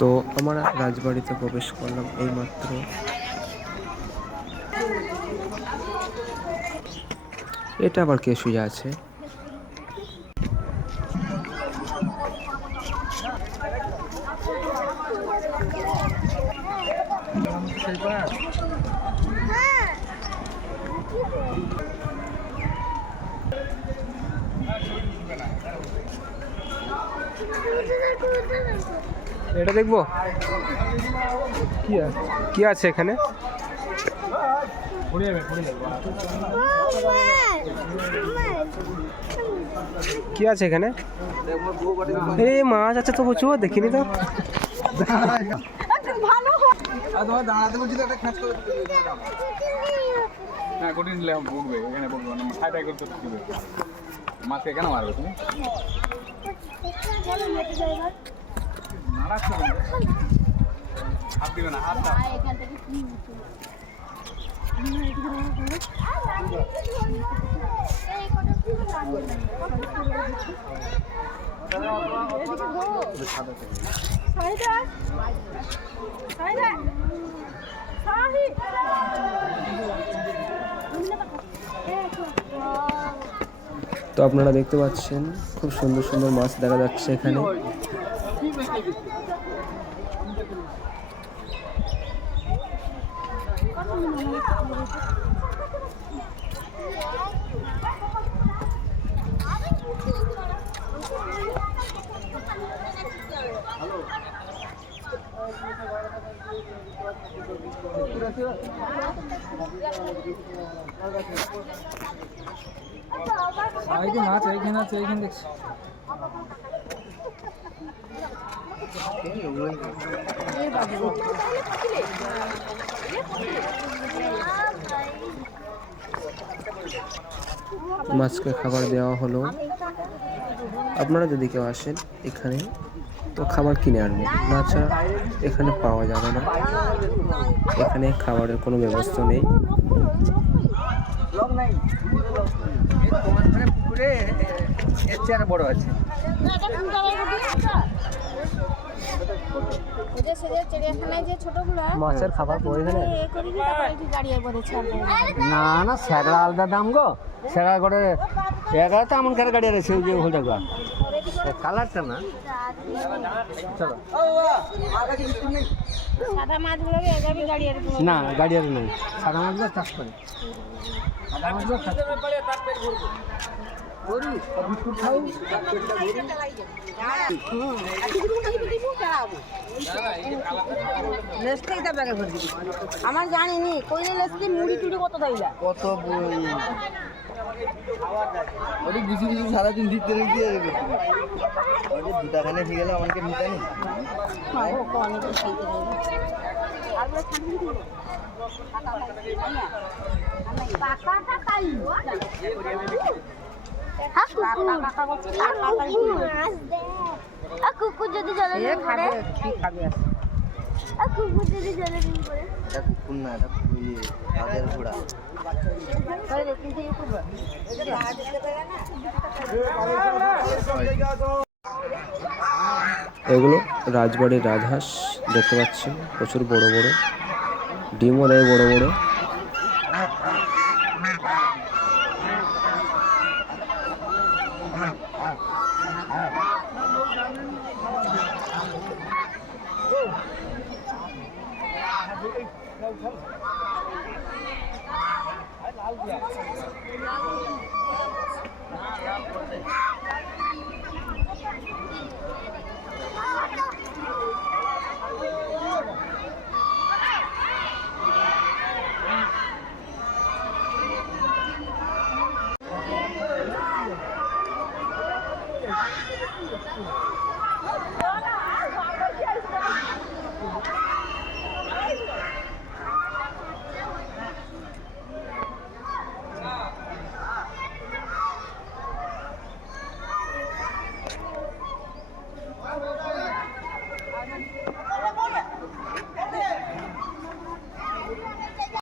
তো আমরা রাজবাড়িতে প্রবেশ করলাম এইমাত্র। এটা আবার কে শুয়ে আছে? এটা দেখব? কি আছে কি আছে এখানে কি আছে এখানে? এই মাছ আছে তো প্রচুর দেখিনি তো। তোমার দাঁড়াতে বলছি তো একটা খ্যাচ করে হ্যাঁ কঠিন নিলে বকবে এখানে বকবে না। ঠাই ঠাই করতে দিবে মাছকে কেন মারবে তুমি? তো আপনারা দেখতে পাচ্ছেন খুব সুন্দর সুন্দর মাছ দেখা যাচ্ছে এখানে। এইখানে মাছ এইখানে আছে এইখানে দেখছি। মাছকে খাবার দেওয়া হলো। আপনারা যদি কেউ আসেন এখানে, তো খাবার কিনে আনবেন। না ছাড়া এখানে পাওয়া যাবে না। এখানে খাবারের কোনো ব্যবস্থা নেই। বড় আছে। ওদের সেদের চিড়িয়াখানায় যে ছোটগুলো মাছের খাবার পড়ে এখানে এ করি দি তারপর একটু গাড়িয়ে পরে ছাড়বে। না না স্যাকড়া আলাদা দাম গো। স্যাকড়া করে তো এমন করে গাড়ি আছে যে হলটা কালারটা না? সাদা গাড়িয়ে না গাড়ি আর নাই সাদা মাছগুলো চাষ করে। সাদা মাছগুলো চাষ আমার জানিনি কইলে মুড়ি টুড়ি কত দাইলা? কত বই? ওটি কিছু কিছু সারাদিন দিতে দিতে ওটি দুটা খানে ঠিক গেলে আমাকে নিতে খাইতে কুকুর। যদি জলে কি খাবে? এগুলো রাজবাড়ির রাজহাঁস দেখতে পাচ্ছেন প্রচুর বড় বড়। ডিমও দেয় বড় বড়। Now, come on.